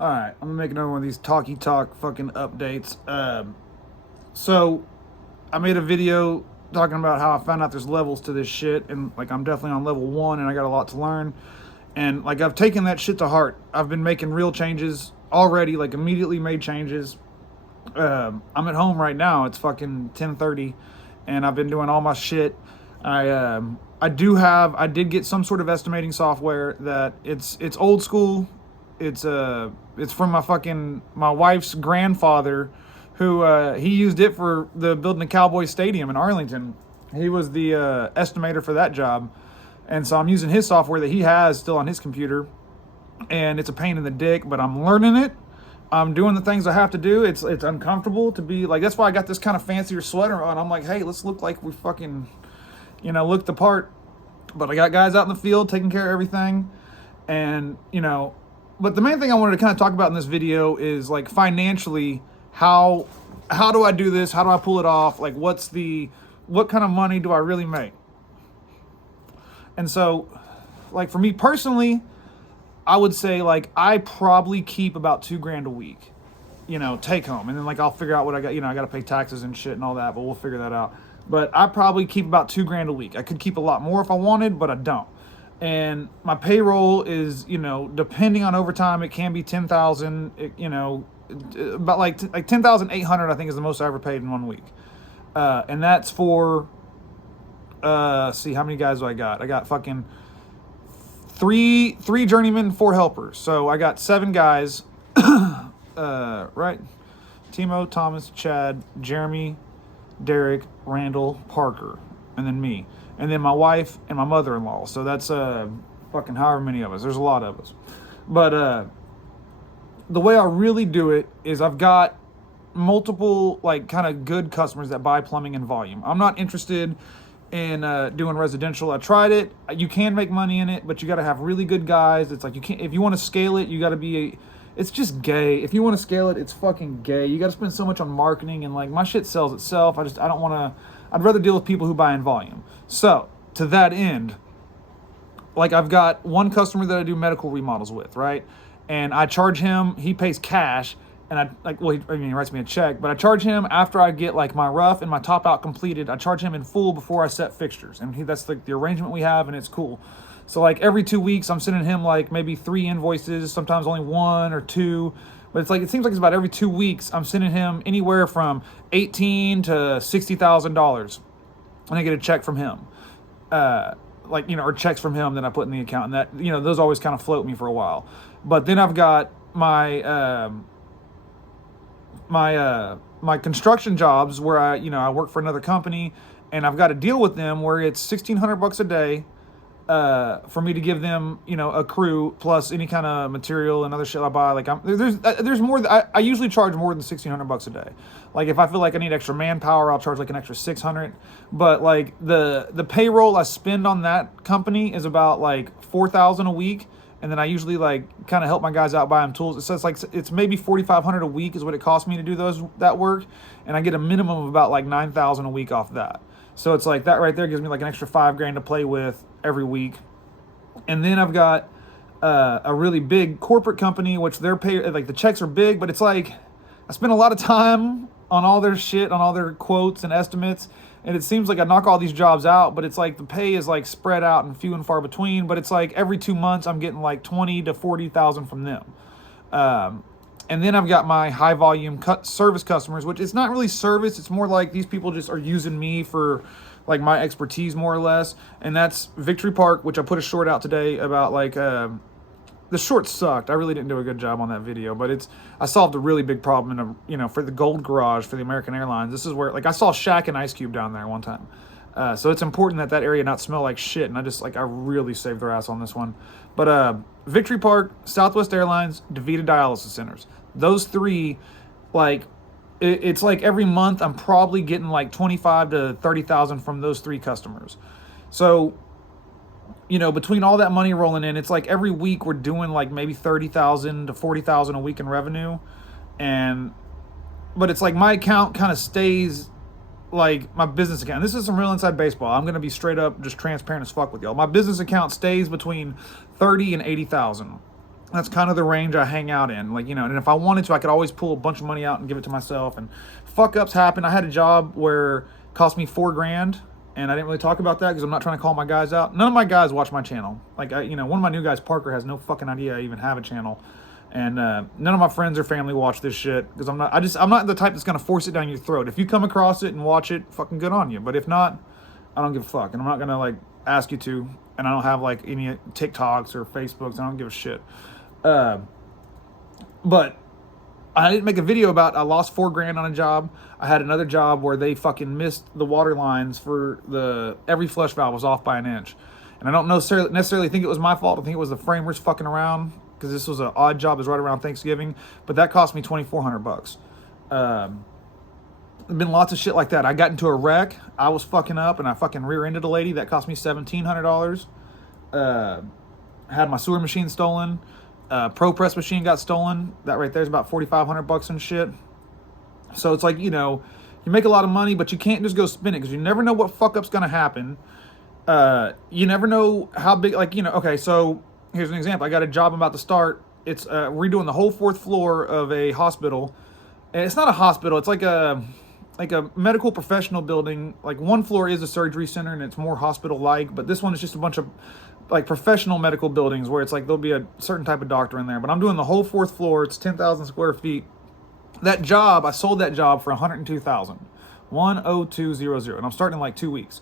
Alright, I'm gonna make another one of these talky talk fucking updates. So I made a video talking about how I found out there's levels to this shit, and like I'm definitely on level 1 and I got a lot to learn. And like I've taken that shit to heart. I've been making real changes already, like immediately made changes. I'm at home right now. It's fucking 10:30 and I've been doing all my shit. I did get some sort of estimating software that it's old school. It's from my wife's grandfather, who he used it for the building the Cowboys Stadium in Arlington. He was the estimator for that job, and so I'm using his software that he has still on his computer, and it's a pain in the dick, but I'm learning it. I'm doing the things I have to do. It's uncomfortable to be like. That's why I got this kind of fancier sweater on. I'm like, hey, let's look like we fucking, look the part. But I got guys out in the field taking care of everything, and But the main thing I wanted to kind of talk about in this video is like financially, how do I do this? How do I pull it off? Like, what kind of money do I really make? And so, like for me personally, I would say like I probably keep about $2,000 a week, take home, and then like I'll figure out what I got. I got to pay taxes and shit and all that, but we'll figure that out. But I probably keep about $2,000 a week. I could keep a lot more if I wanted, but I don't. And my payroll is, depending on overtime, it can be 10,000. About like 10,800. I think is the most I ever paid in 1 week, and that's for. See how many guys do I got? I got fucking three journeymen, 4 helpers. So I got 7 guys. Right? Timo, Thomas, Chad, Jeremy, Derek, Randall, Parker, and then me, and then my wife and my mother-in-law. So that's fucking however many of us. There's a lot of us. But the way I really do it is I've got multiple like kind of good customers that buy plumbing in volume. I'm not interested in doing residential. I tried it. You can make money in it, but you got to have really good guys. It's like you can't, if you want to scale it, you got to be it's just gay. If you want to scale it, it's fucking gay. You got to spend so much on marketing, and like my shit sells itself. I don't want to. I'd rather deal with people who buy in volume. So to that end, like I've got one customer that I do medical remodels with, right? And I charge him. He pays cash, and he writes me a check, but I charge him after I get like my rough and my top out completed. I charge him in full before I set fixtures, and that's like the arrangement we have, and it's cool. So like every 2 weeks, I'm sending him like maybe 3 invoices, sometimes only 1 or 2. But it seems like it's about every 2 weeks I'm sending him anywhere from $18,000 to $60,000, and I get a check from him, or checks from him that I put in the account, and that those always kind of float me for a while. But then I've got my my construction jobs where I work for another company, and I've got to deal with them where it's $1,600 a day. For me to give them, a crew plus any kind of material and other shit I buy. Like there's more. I usually charge more than $1,600 a day. Like if I feel like I need extra manpower, I'll charge like an extra $600. But like the payroll I spend on that company is about like $4,000 a week, and then I usually like kind of help my guys out, buy them tools. So it's maybe $4,500 a week is what it costs me to do that work, and I get a minimum of about like $9,000 a week off that. So it's like that right there gives me like an extra $5,000 to play with every week. And then I've got a really big corporate company, which their pay, like the checks are big, but it's like I spend a lot of time on all their shit, on all their quotes and estimates, and it seems like I knock all these jobs out, but it's like the pay is like spread out and few and far between. But it's like every 2 months I'm getting like 20 to 40,000 from them. And then I've got my high volume service customers, which it's not really service. It's more like these people just are using me for like my expertise more or less. And that's Victory Park, which I put a short out today about like, the short sucked. I really didn't do a good job on that video, but I solved a really big problem for the Gold Garage for the American Airlines. This is where like I saw Shaq and Ice Cube down there one time. So it's important that area not smell like shit. And I really saved their ass on this one. But Victory Park, Southwest Airlines, DaVita Dialysis Centers. Those 3, like, it's like every month I'm probably getting like 25 to 30,000 from those 3 customers. So, between all that money rolling in, it's like every week we're doing like maybe 30,000 to 40,000 a week in revenue. But it's like my account kind of stays like my business account. This is some real inside baseball. I'm going to be straight up just transparent as fuck with y'all. My business account stays between 30 and 80,000. That's kind of the range I hang out in. Like, you know, and if I wanted to, I could always pull a bunch of money out and give it to myself. And fuck ups happen. I had a job where it cost me $4,000, and I didn't really talk about that because I'm not trying to call my guys out. None of my guys watch my channel. Like, you know, one of my new guys, Parker, has no fucking idea I even have a channel. And none of my friends or family watch this shit because I'm not the type that's gonna force it down your throat. If you come across it and watch it, fucking good on you. But if not, I don't give a fuck, and I'm not gonna like ask you to. And I don't have like any TikToks or Facebooks. I don't give a shit. But I didn't make a video about I lost $4,000 on a job. I had another job where they fucking missed the water lines for every flush valve was off by an inch. And I don't necessarily think it was my fault. I think it was the framers fucking around because this was an odd job. It was right around Thanksgiving, but that cost me $2,400. There's been lots of shit like that. I got into a wreck. I was fucking up and I fucking rear-ended a lady. That cost me $1,700. Had my sewer machine stolen. ProPress machine got stolen. That right there is about $4,500 and shit. So it's like, you know, you make a lot of money, but you can't just go spend it because you never know what fuck up's gonna happen. You never know how big, like, you know, okay, so here's an example. I got a job I'm about to start. It's redoing the whole 4th floor of a hospital. And it's not a hospital, it's like a medical professional building. Like, one floor is a surgery center and it's more hospital-like, but this one is just a bunch of like professional medical buildings where it's like there'll be a certain type of doctor in there. But I'm doing the whole 4th floor. It's 10,000 square feet. That job, I sold that job for $102,000, 10200, and I'm starting in like 2 weeks.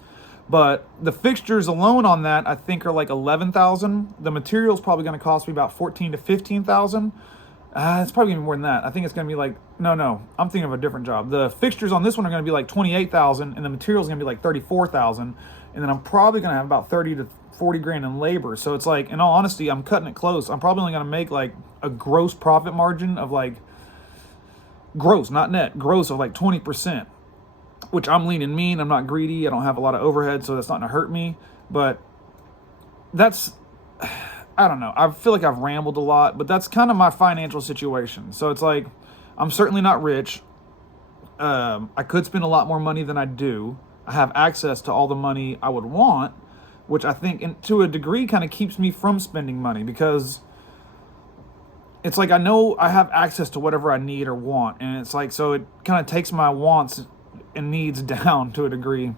But the fixtures alone on that, I think, are like $11,000. The material's probably going to cost me about $14,000 to $15,000. It's probably gonna be more than that. I think it's gonna be like no. I'm thinking of a different job. The fixtures on this one are gonna be like $28,000, and the material's gonna be like $34,000, and then I'm probably gonna have about $30,000 to $40,000 in labor. So it's like, in all honesty, I'm cutting it close. I'm probably only gonna make like a gross profit margin of like gross, not net, gross of like 20%, which I'm lean and mean. I'm not greedy. I don't have a lot of overhead, so that's not gonna hurt me. But that's, I don't know. I feel like I've rambled a lot, but that's kind of my financial situation. So it's like, I'm certainly not rich. I could spend a lot more money than I do. I have access to all the money I would want, which I think, to a degree, kind of keeps me from spending money because it's like I know I have access to whatever I need or want. And it's like, so it kind of takes my wants and needs down to a degree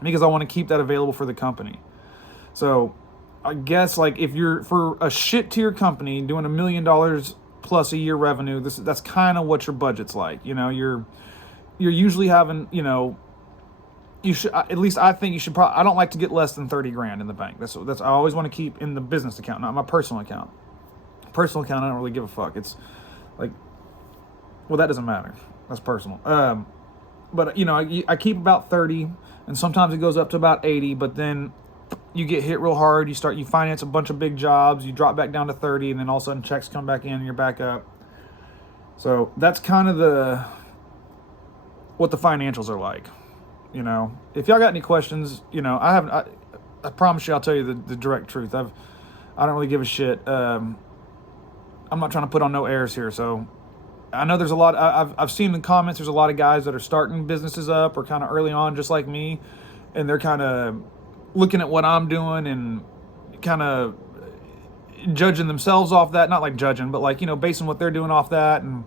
because I want to keep that available for the company. So I guess, like, if you're for a shit tier company doing $1 million plus a year revenue, that's kind of what your budget's like. You know, you're usually having, you know, you should, at least I think you should probably, I don't like to get less than $30,000 in the bank. That's I always want to keep in the business account, not my personal account. Personal account, I don't really give a fuck. It's like, well, that doesn't matter. That's personal. But you know, I keep about 30, and sometimes it goes up to about 80, but then you get hit real hard, you finance a bunch of big jobs, you drop back down to 30, and then all of a sudden checks come back in and you're back up. So that's kind of what the financials are like. You know, if y'all got any questions, you know, I promise you I'll tell you the direct truth. I don't really give a shit. I'm not trying to put on no airs here. So I know there's a lot, I've seen in the comments, there's a lot of guys that are starting businesses up or kind of early on, just like me, and they're kind of looking at what I'm doing and kind of judging themselves off that. Not like judging, but like, you know, basing what they're doing off that. And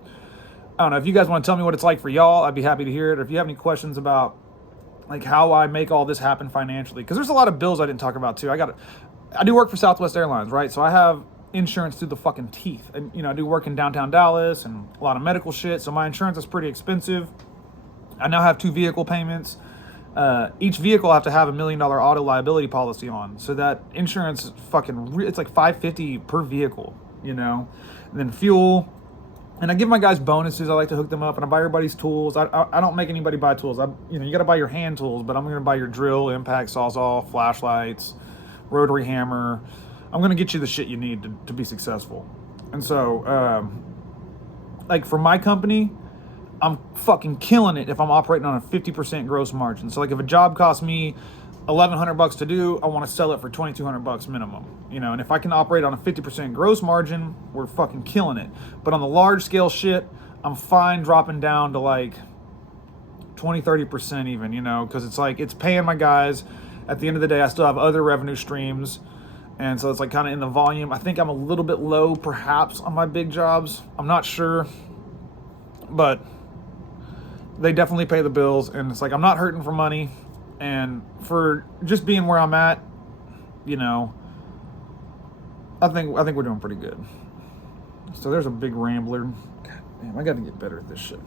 I don't know, if you guys want to tell me what it's like for y'all, I'd be happy to hear it. Or if you have any questions about like how I make all this happen financially, because there's a lot of bills I didn't talk about too. I do work for Southwest Airlines, right? So I have insurance through the fucking teeth, and you know, I do work in downtown Dallas and a lot of medical shit, so my insurance is pretty expensive. I now have 2 vehicle payments. Each vehicle I have to have $1 million auto liability policy on, so that insurance is fucking it's like $550 per vehicle, you know. And then fuel, and I give my guys bonuses. I like to hook them up, and I buy everybody's tools. I don't make anybody buy tools. You know, you got to buy your hand tools, but I'm going to buy your drill, impact, sawzall, flashlights, rotary hammer. I'm going to get you the shit you need to be successful. And so, like for my company, I'm fucking killing it if I'm operating on a 50% gross margin. So like if a job costs me $1,100 to do, I want to sell it for $2,200 minimum, you know. And if I can operate on a 50% gross margin, we're fucking killing it. But on the large scale shit, I'm fine dropping down to like 20-30% even, you know, because it's like, it's paying my guys. At the end of the day, I still have other revenue streams. And so it's like kind of in the volume. I think I'm a little bit low perhaps on my big jobs. I'm not sure, but they definitely pay the bills. And it's like, I'm not hurting for money, and for just being where I'm at, you know, I think we're doing pretty good. So there's a big rambler. God damn, I got to get better at this shit.